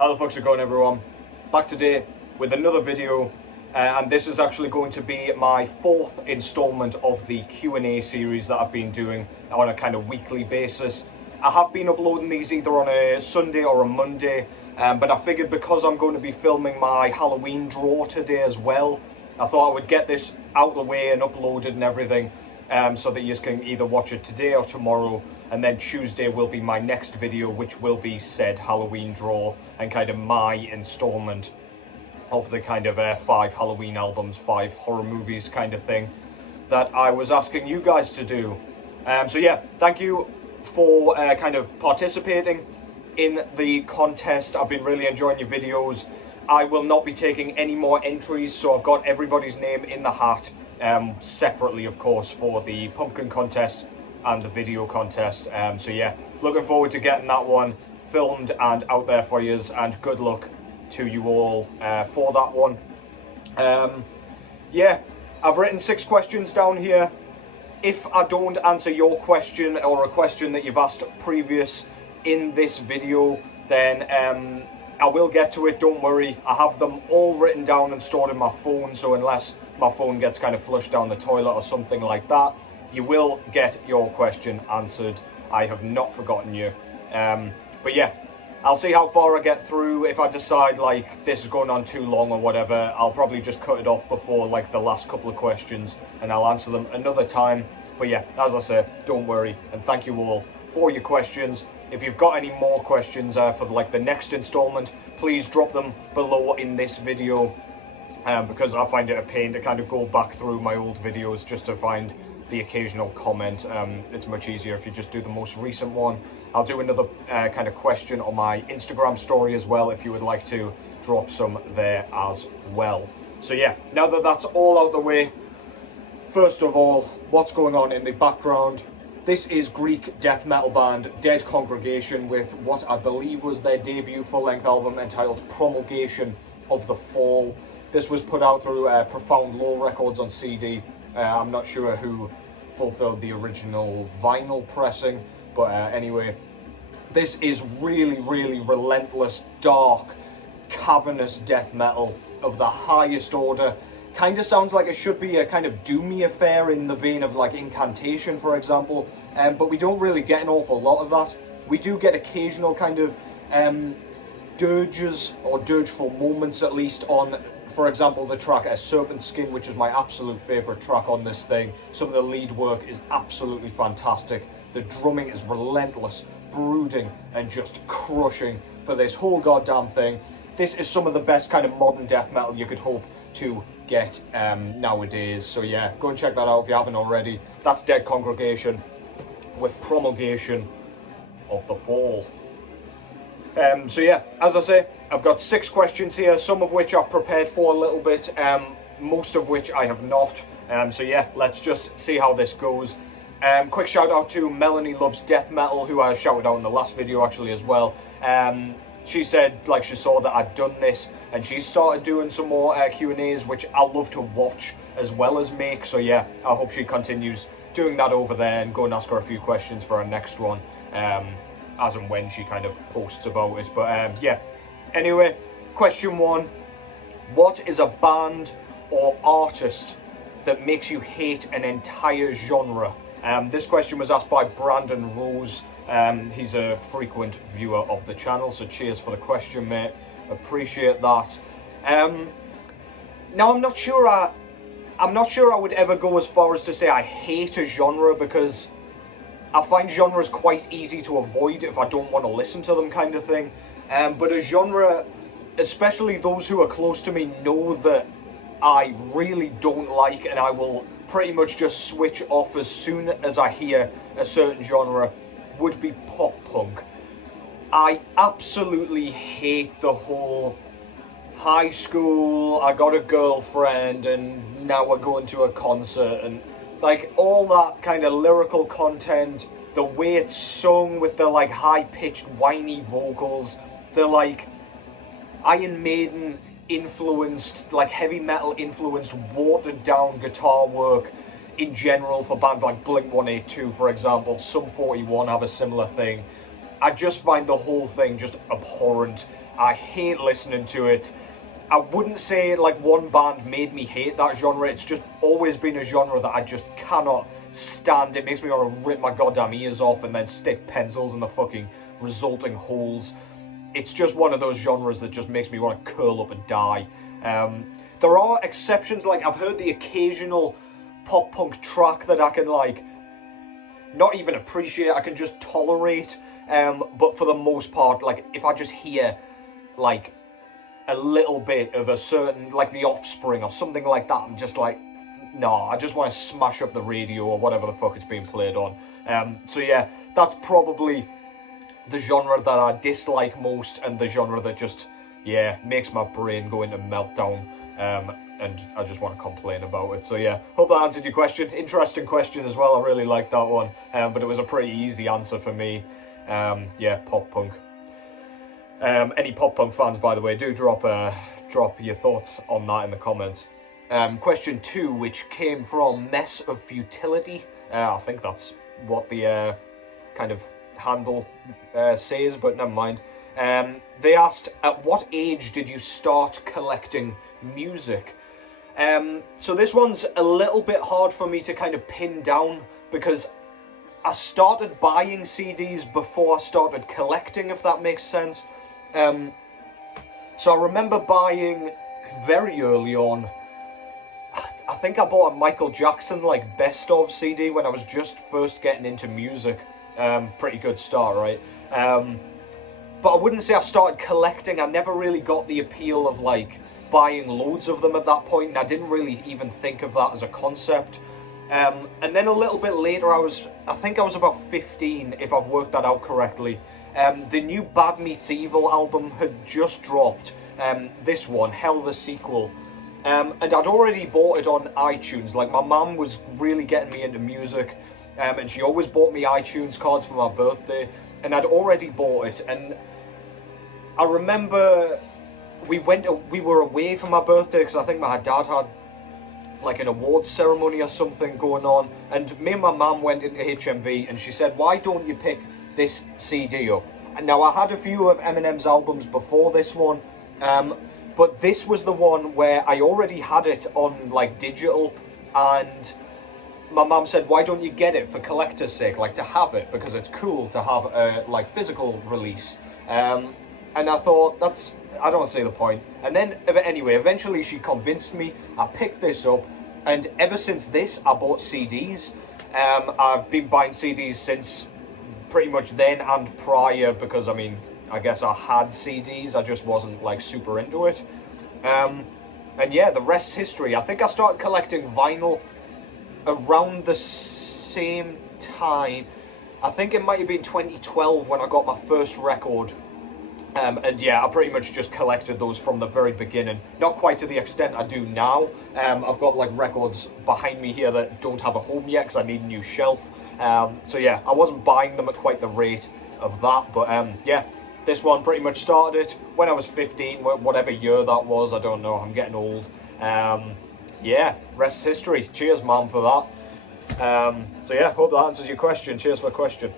How the fuck's it going, everyone? Back today with another video, and this is actually going to be my fourth installment of the Q&A series that I've been doing on a kind of weekly basis. I have been uploading these either on a Sunday or a Monday, but I figured because I'm going to be filming my Halloween draw today as well, I thought I would get this out of the way and uploaded and everything, so that you can either watch it today or tomorrow, and then Tuesday will be my next video, which will be said Halloween draw and kind of my installment of the kind of 5 Halloween albums, 5 horror movies kind of thing that I was asking you guys to do. So yeah, thank you for kind of participating in the contest. I've been really enjoying your videos. I will not be taking any more entries, so I've got everybody's name in the hat, separately of course, for the pumpkin contest and the video contest. So yeah, looking forward to getting that one filmed and out there for you, and good luck to you all for that one. Yeah, I've written 6 questions down here. If I don't answer your question or a question that you've asked previous in this video, then I will get to it, don't worry. I have them all written down and stored in my phone, so unless my phone gets kind of flushed down the toilet or something like that, you will get your question answered. I have not forgotten you. But yeah, I'll see how far I get through. If I decide like this is going on too long or whatever, I'll probably just cut it off before like the last couple of questions and I'll answer them another time. But yeah, as I say, don't worry, and thank you all for your questions. If you've got any more questions for like the next installment, please drop them below in this video, because I find it a pain to kind of go back through my old videos just to find the occasional comment. It's much easier if you just do the most recent one. I'll do another kind of question on my Instagram story as well if you would like to drop some there as well. So yeah, now that that's all out the way, first of all, what's going on in the background? This is Greek death metal band Dead Congregation with what I believe was their debut full-length album entitled Promulgation of the Fall. This was put out through Profound Law Records on CD. I'm not sure who fulfilled the original vinyl pressing, but anyway, this is really, really relentless, dark, cavernous death metal of the highest order. Kind of sounds like it should be a kind of doomy affair in the vein of like Incantation, for example, but we don't really get an awful lot of that. We do get occasional kind of dirges or dirgeful moments, at least, on, for example, the track Serpent Skin, which is my absolute favourite track on this thing. Some of the lead work is absolutely fantastic. The drumming is relentless, brooding, and just crushing for this whole goddamn thing. This is some of the best kind of modern death metal you could hope to get nowadays. So yeah, go and check that out if you haven't already. That's Dead Congregation with Promulgation of the Fall. So yeah, as I say, I've got 6 questions here, some of which I've prepared for a little bit, most of which I have not. So yeah, let's just see how this goes. Quick shout out to Melanie Loves Death Metal, who I shouted out in the last video actually as well. She said like she saw that I'd done this and she started doing some more Q&As, which I love to watch as well as make. So yeah, I hope she continues doing that over there, and go and ask her a few questions for our next one, as and when she kind of posts about it. But yeah, anyway, question 1. What is a band or artist that makes you hate an entire genre? This question was asked by Brandon Rose. He's a frequent viewer of the channel, so cheers for the question, mate. Appreciate that. Now, I'm not sure I would ever go as far as to say I hate a genre, because I find genres quite easy to avoid if I don't want to listen to them, kind of thing. But a genre, especially those who are close to me, know that I really don't like, and I will pretty much just switch off as soon as I hear a certain genre, would be pop punk. I absolutely hate the whole high school, I got a girlfriend and now we're going to a concert, and like all that kind of lyrical content, the way it's sung with the like high-pitched whiny vocals, the like Iron Maiden influenced, like heavy metal influenced watered down guitar work in general for bands like Blink-182, for example. Sum 41 have a similar thing. I just find the whole thing just abhorrent. I hate listening to it. I wouldn't say like one band made me hate that genre. It's just always been a genre that I just cannot stand. It makes me want to rip my goddamn ears off and then stick pencils in the fucking resulting holes. It's just one of those genres that just makes me want to curl up and die. There are exceptions, like I've heard the occasional pop punk track that I can like not even appreciate, I can just tolerate. But for the most part, like if I just hear like a little bit of a certain, like The Offspring or something like that, I'm just like, no, I just want to smash up the radio or whatever the fuck it's being played on. So yeah, that's probably the genre that I dislike most, and the genre that just, yeah, makes my brain go into meltdown, and I just want to complain about it. So yeah, hope that answered your question. Interesting question as well, I really liked that one, but it was a pretty easy answer for me. Yeah, pop punk. Any pop punk fans, by the way, do drop your thoughts on that in the comments. Question 2, which came from Mess of Futility. I think that's what the kind of handle says, but never mind. They asked, at what age did you start collecting music? So this one's a little bit hard for me to kind of pin down, because I started buying CDs before I started collecting, if that makes sense. So I remember buying very early on, I think I bought a Michael Jackson like best of CD when I was just first getting into music. Pretty good start, right? But I wouldn't say I started collecting. I never really got the appeal of like buying loads of them at that point, and I didn't really even think of that as a concept. And then a little bit later, I think I was about 15, if I've worked that out correctly. The new Bad Meets Evil album had just dropped. This one, Hell the Sequel. And I'd already bought it on iTunes. Like, my mum was really getting me into music, and she always bought me iTunes cards for my birthday, and I'd already bought it. And I remember we were away for my birthday, because I think my dad had like an awards ceremony or something going on, and me and my mum went into HMV, and she said, why don't you pick this CD up? And now I had a few of Eminem's albums before this one, but this was the one where I already had it on like digital, and my mum said, why don't you get it for collector's sake, like to have it, because it's cool to have a like physical release. And I thought, I don't see the point. And then anyway, eventually she convinced me. I picked this up, and ever since this, I bought CDs. I've been buying CDs since pretty much then and prior, because I mean, I guess I had CDs, I just wasn't like super into it. And yeah, the rest's history. I think I started collecting vinyl around the same time. I think it might have been 2012 when I got my first record. And yeah, I pretty much just collected those from the very beginning. Not quite to the extent I do now. I've got like records behind me here that don't have a home yet because I need a new shelf. So yeah, I wasn't buying them at quite the rate of that. But yeah, this one pretty much started it when I was 15, whatever year that was. I don't know, I'm getting old. Yeah, rest's history. Cheers, Mum, for that. So yeah, hope that answers your question. Cheers for the question.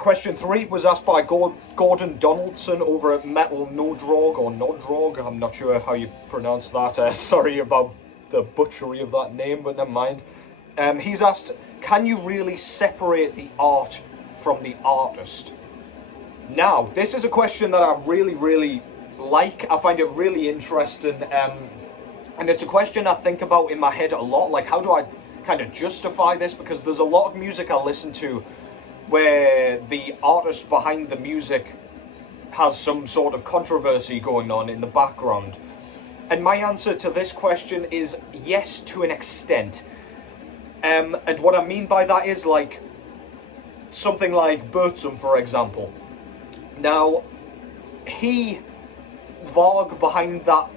Question 3 was asked by Gordon Donaldson over at Metal Nodrog, or Nodrog, I'm not sure how you pronounce that. Sorry about the butchery of that name, but never mind. He's asked, can you really separate the art from the artist? Now, this is a question that I really, really like. I find it really interesting, and it's a question I think about in my head a lot. Like, how do I kind of justify this? Because there's a lot of music I listen to where the artist behind the music has some sort of controversy going on in the background. And my answer to this question is yes, to an extent. And what I mean by that is like something like Bertsum, for example. Now, Varg behind that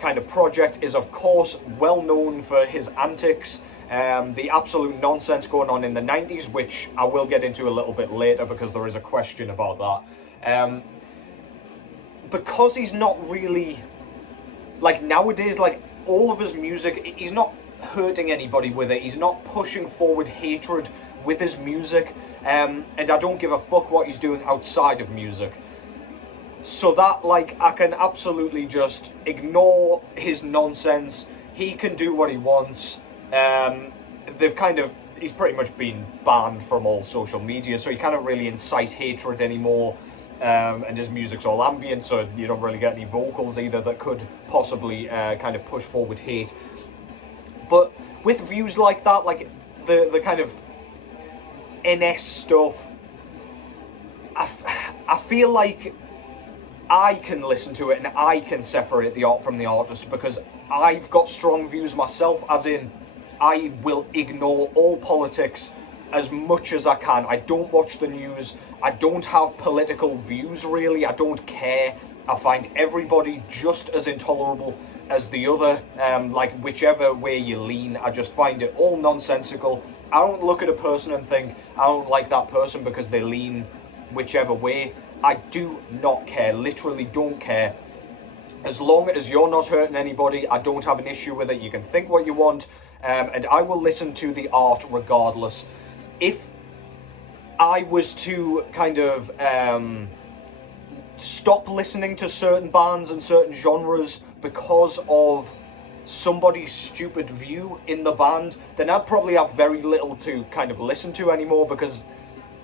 kind of project is of course well known for his antics, the absolute nonsense going on in the 90s, which I will get into a little bit later because there is a question about that. Because he's not really, like nowadays, like all of his music, he's not hurting anybody with it, he's not pushing forward hatred with his music, and I don't give a fuck what he's doing outside of music. so that, like, I can absolutely just ignore his nonsense. He can do what he wants. He's pretty much been banned from all social media, so he can't really incite hatred anymore. And his music's all ambient, so you don't really get any vocals either that could possibly kind of push forward hate. But with views like that, like the kind of NS stuff, I feel like I can listen to it and I can separate the art from the artist, because I've got strong views myself, as in I will ignore all politics as much as I can. I don't watch the news. I don't have political views, really. I don't care. I find everybody just as intolerable as the other, like whichever way you lean. I just find it all nonsensical. I don't look at a person and think, I don't like that person because they lean whichever way. I do not care, literally don't care. As long as you're not hurting anybody, I don't have an issue with it. You can think what you want, and I will listen to the art regardless. If I was to kind of stop listening to certain bands and certain genres because of somebody's stupid view in the band, then I'd probably have very little to kind of listen to anymore, because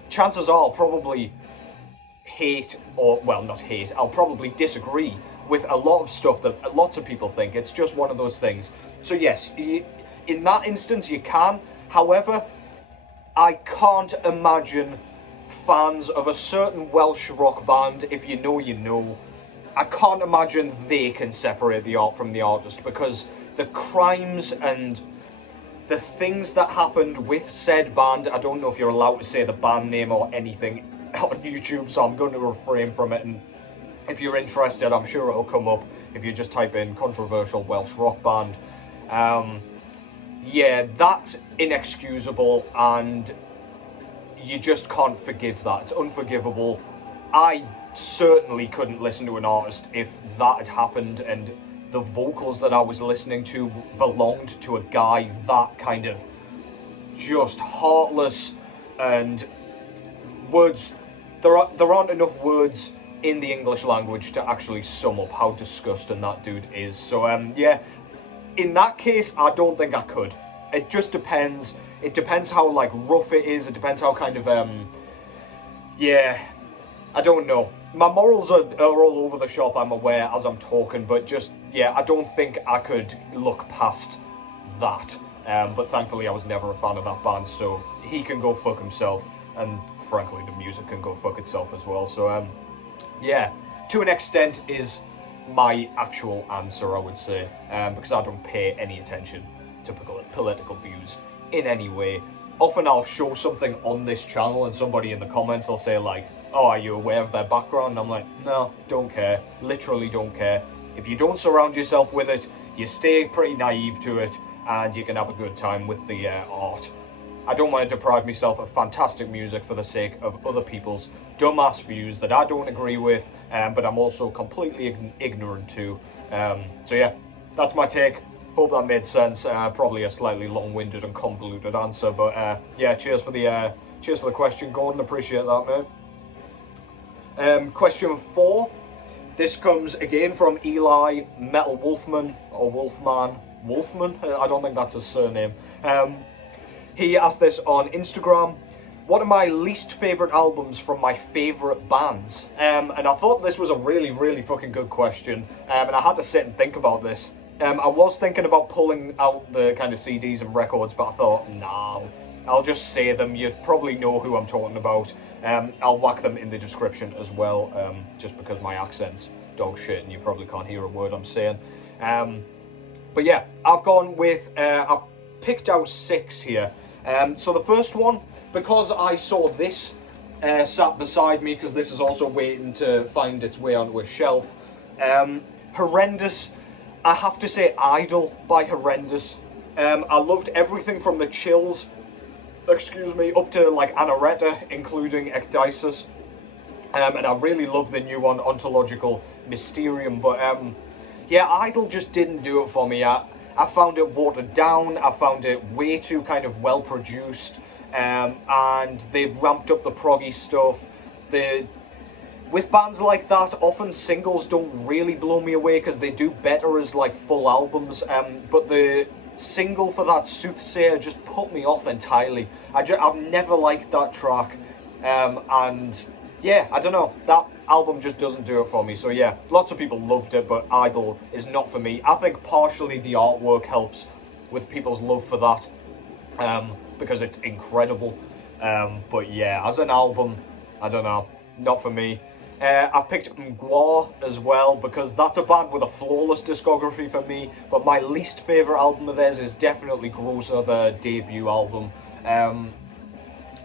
chances are I'll probably I'll probably disagree with a lot of stuff that lots of people think. It's just one of those things. So yes, in that instance you can. However, I can't imagine fans of a certain Welsh rock band, if you know, you know, I can't imagine they can separate the art from the artist, because the crimes and the things that happened with said band, I don't know if you're allowed to say the band name or anything on YouTube, so I'm going to refrain from it, and if you're interested, I'm sure it'll come up if you just type in controversial Welsh rock band. Yeah, that's inexcusable, and you just can't forgive that. It's unforgivable. I certainly couldn't listen to an artist if that had happened and the vocals that I was listening to belonged to a guy that kind of just heartless, and words, there aren't enough words in the English language to actually sum up how disgusting that dude is. So yeah, in that case, I don't think I could. It just depends. It depends how, like, rough it is. It depends how kind of, yeah, I don't know. My morals are all over the shop, I'm aware, as I'm talking, but just, yeah, I don't think I could look past that. But thankfully, I was never a fan of that band, so he can go fuck himself, and frankly, the music can go fuck itself as well. So, yeah, to an extent is my actual answer, I would say, because I don't pay any attention to political views in any way. Often I'll show something on this channel and somebody in the comments will say, like, oh, are you aware of their background? And I'm like, no, don't care, literally don't care. If you don't surround yourself with it, you stay pretty naive to it, and you can have a good time with the art. I don't want to deprive myself of fantastic music for the sake of other people's dumbass views that I don't agree with, but I'm also completely ignorant to. So yeah, that's my take. Hope that made sense. Probably a slightly long-winded and convoluted answer, but yeah, cheers for the question, Gordon. Appreciate that, mate. Question 4. This comes again from Eli Metal Wolfman, or Wolfman. I don't think that's his surname. He asked this on Instagram. What are my least favourite albums from my favourite bands? And I thought this was a really, really fucking good question. And I had to sit and think about this. I was thinking about pulling out the kind of CDs and records, but I thought, nah, I'll just say them. You probably know who I'm talking about. I'll whack them in the description as well, just because my accent's dog shit and you probably can't hear a word I'm saying. But yeah, I've gone with, I've picked out 6 here. So the first one, because I saw this sat beside me, because this is also waiting to find its way onto a shelf. Horrendous. I have to say Idol by Horrendous. I loved everything from the Chills, up to like Anareta, including Ecdysis. And I really love the new one, Ontological, Mysterium. But yeah, Idol just didn't do it for me. I found it watered down. I found it way too kind of well produced. And they ramped up the proggy stuff. with bands like that, often singles don't really blow me away because they do better as like full albums. But the single for that Soothsayer just put me off entirely. I've never liked that track, and yeah, I don't know, that album just doesn't do it for me. So yeah, lots of people loved it, but Idol is not for me. I think partially the artwork helps with people's love for that, because it's incredible. But yeah, as an album, I don't know, not for me. I've picked Mgła as well because that's a band with a flawless discography for me, but my least favourite album of theirs is definitely Groza, their debut album.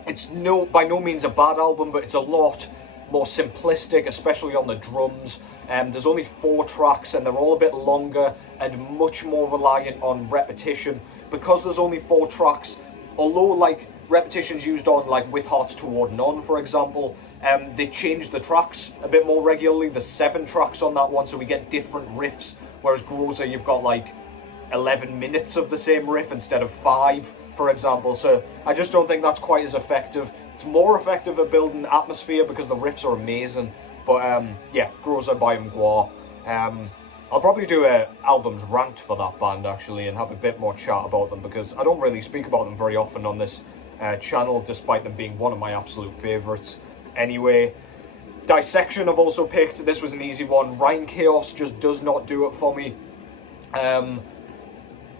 It's by no means a bad album, but it's a lot more simplistic, especially on the drums. There's only 4 tracks and they're all a bit longer and much more reliant on repetition. Because there's only 4 tracks, although like repetitions used on like With Hearts Toward None, for example, they change the tracks a bit more regularly. There's 7 tracks on that one, so we get different riffs, whereas Groza, you've got like 11 minutes of the same riff instead of 5, for example. So I just don't think that's quite as effective. It's more effective at building atmosphere because the riffs are amazing. But yeah, Groza by Mgła. I'll probably do a albums ranked for that band actually and have a bit more chat about them because I don't really speak about them very often on this channel, despite them being one of my absolute favourites. Anyway, Dissection I've also picked. This was an easy one. Reinkaos just does not do it for me.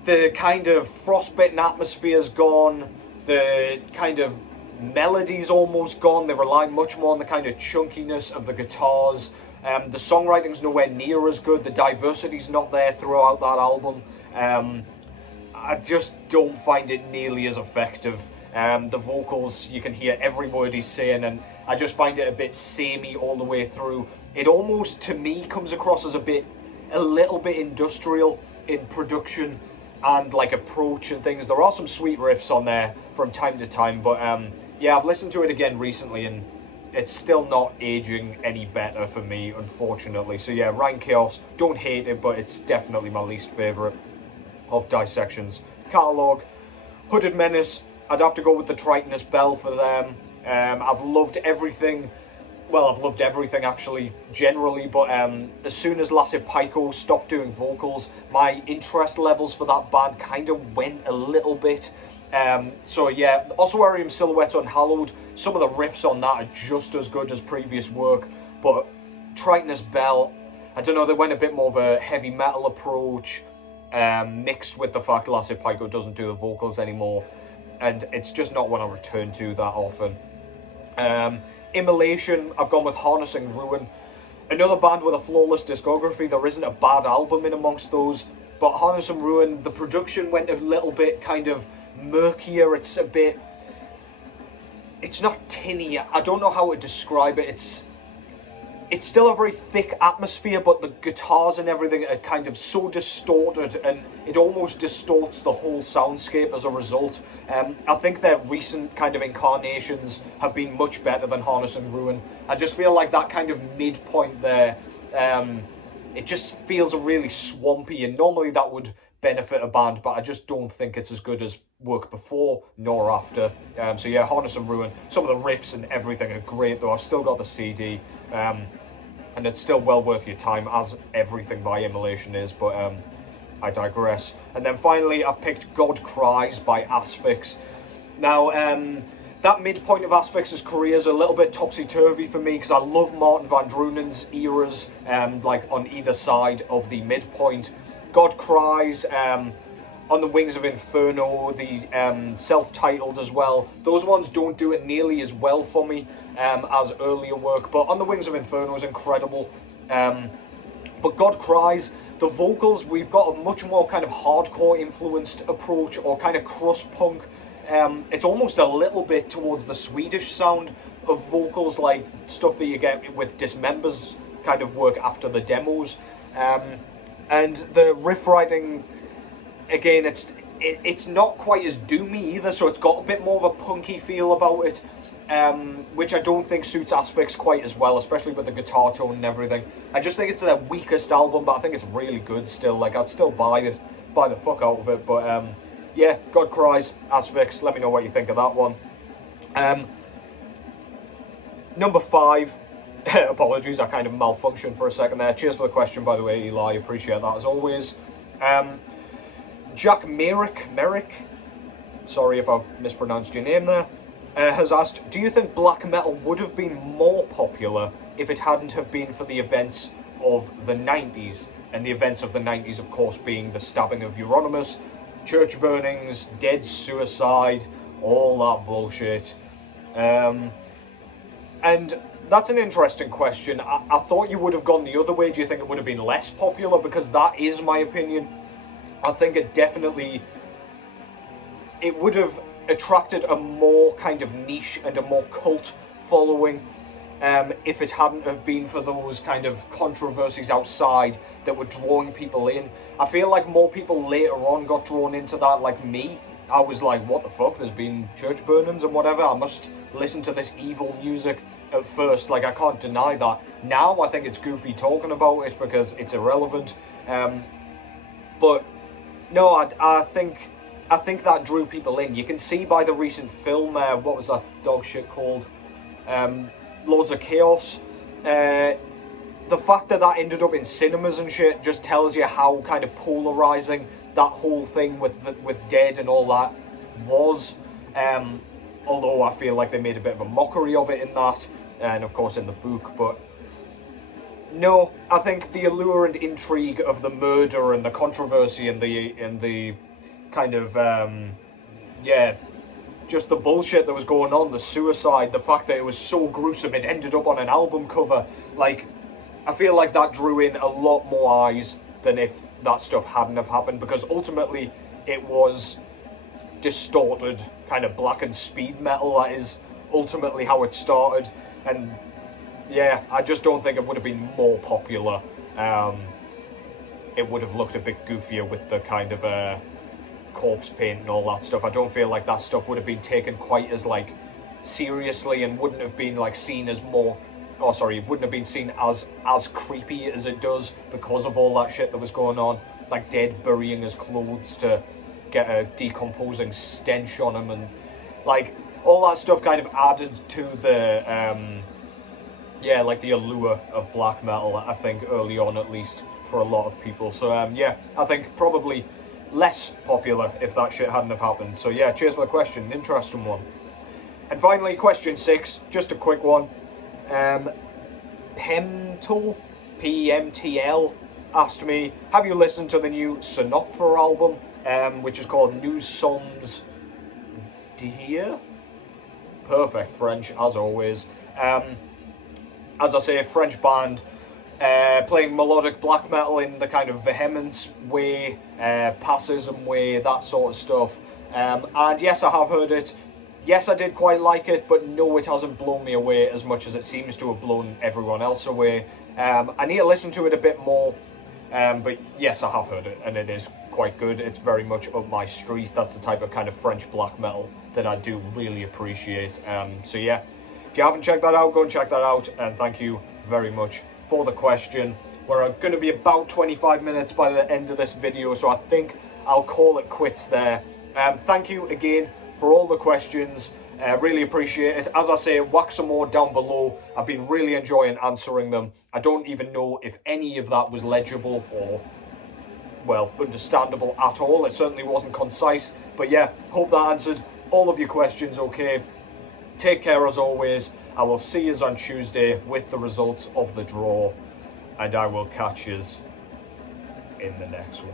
The kind of frostbitten atmosphere's gone. The kind of melody's almost gone. They rely much more on the kind of chunkiness of the guitars. The songwriting's nowhere near as good. The diversity's not there throughout that album. I just don't find it nearly as effective. The vocals, you can hear every word he's saying, and I just find it a bit samey all the way through. It almost, to me, comes across as a little bit industrial in production and like approach and things. There are some sweet riffs on there from time to time, but yeah, I've listened to it again recently and it's still not aging any better for me, unfortunately. So yeah, Reinkaos, don't hate it, but it's definitely my least favourite of Dissection's catalogue. Hooded Menace, I'd have to go with the Tritonus bell for them. I've loved everything. Well, I've loved everything actually, generally, but as soon as Lasse Pico stopped doing vocals, my interest levels for that band kind of went a little bit. So yeah, Ossuarium Silhouette Unhallowed, some of the riffs on that are just as good as previous work, but Tritonus bell, I don't know, they went a bit more of a heavy metal approach, mixed with the fact Lasse Pico doesn't do the vocals anymore, and it's just not one I return to that often. Immolation, I've gone with Harnessing Ruin. Another band with a flawless discography. There isn't a bad album in amongst those, but Harnessing Ruin, the production went a little bit kind of murkier. It's a bit, it's not tinny, I don't know how to describe it. It's still a very thick atmosphere, but the guitars and everything are kind of so distorted and it almost distorts the whole soundscape as a result. I think their recent kind of incarnations have been much better than Harnessing Ruin. I just feel like that kind of midpoint there, it just feels really swampy, and normally that would benefit a band, but I just don't think it's as good as work before nor after. So yeah, Harnessing Ruin. Some of the riffs and everything are great though. I've still got the CD, and it's still well worth your time, as everything by Immolation is, but I digress. And then finally, I've picked God Cries by Asphyx. Now, that midpoint of Asphyx's career is a little bit topsy-turvy for me, because I love Martin van Druenen's eras, like on either side of the midpoint. God Cries, On the Wings of Inferno, the self-titled as well. Those ones don't do it nearly as well for me as earlier work, but On the Wings of Inferno is incredible. But God Cries, the vocals, we've got a much more kind of hardcore influenced approach, or kind of crust punk. It's almost a little bit towards the Swedish sound of vocals, like stuff that you get with Dismember's kind of work after the demos. And the riff writing, again, it's not quite as doomy either, so it's got a bit more of a punky feel about it, which I don't think suits Asphyx quite as well, especially with the guitar tone and everything. I just think it's their weakest album, but I think it's really good still. Like, I'd still buy the fuck out of it, but yeah, God Cries, Asphyx, let me know what you think of that one. Number 5, Apologies, I kind of malfunctioned for a second there. Cheers for the question, by the way, Eli. Appreciate that as always. Jack Merrick, sorry if I've mispronounced your name there, has asked, do you think black metal would have been more popular if it hadn't have been for the events of the 90s? And the events of the 90s, of course, being the stabbing of Euronymous, church burnings, dead suicide, all that bullshit. And that's an interesting question. I thought you would have gone the other way. Do you think it would have been less popular? Because that is my opinion. I think it would have attracted a more kind of niche and a more cult following if it hadn't have been for those kind of controversies outside that were drawing people in. I feel like more people later on got drawn into that, like me. I was like, what the fuck, there's been church burnings and whatever, I must listen to this evil music at first. Like, I can't deny that. Now I think it's goofy talking about it because it's irrelevant. But no, I think that drew people in. You can see by the recent film, what was that dog shit called? Lords of Chaos. The fact that ended up in cinemas and shit just tells you how kind of polarizing that whole thing with Dead and all that was. Although I feel like they made a bit of a mockery of it in that, and of course in the book. But no, I think the allure and intrigue of the murder and the controversy and the kind of just the bullshit that was going on, the suicide, the fact that it was so gruesome it ended up on an album cover, like, I feel like that drew in a lot more eyes than if that stuff hadn't have happened, because ultimately it was distorted kind of blackened speed metal. That is ultimately how it started, and yeah, I just don't think it would have been more popular. It would have looked a bit goofier with the kind of corpse paint and all that stuff. I don't feel like that stuff would have been taken quite as like seriously, and wouldn't have been like seen as more, wouldn't have been seen as creepy as it does because of all that shit that was going on, like Dead burying his clothes to get a decomposing stench on him, and like all that stuff kind of added to the like the allure of black metal, I think, early on at least for a lot of people. So yeah, I think probably less popular if that shit hadn't have happened. So yeah, cheers for the question, interesting one. And finally, question 6, just a quick one. Pemtl, PMTL, asked me, have you listened to the new Sühnopfer album, which is called Nous Sommes Dear? Perfect French, as always. As I say, a French band, playing melodic black metal in the kind of vehemence way, passism way, that sort of stuff. And yes, I have heard it. Yes, I did quite like it, but no, it hasn't blown me away as much as it seems to have blown everyone else away. I need to listen to it a bit more, but yes, I have heard it, and it is quite good. It's very much up my street. That's the type of kind of French black metal that I do really appreciate. So yeah, if you haven't checked that out, go and check that out, and thank you very much for the question. We're going to be about 25 minutes by the end of this video, so I think I'll call it quits there. Thank you again for all the questions. Really appreciate it. As I say, whack some more down below. I've been really enjoying answering them. I don't even know if any of that was legible or, well, understandable at all. It certainly wasn't concise, but yeah, hope that answered all of your questions okay. Take care as always. I will see you on Tuesday with the results of the draw, and I will catch you in the next one.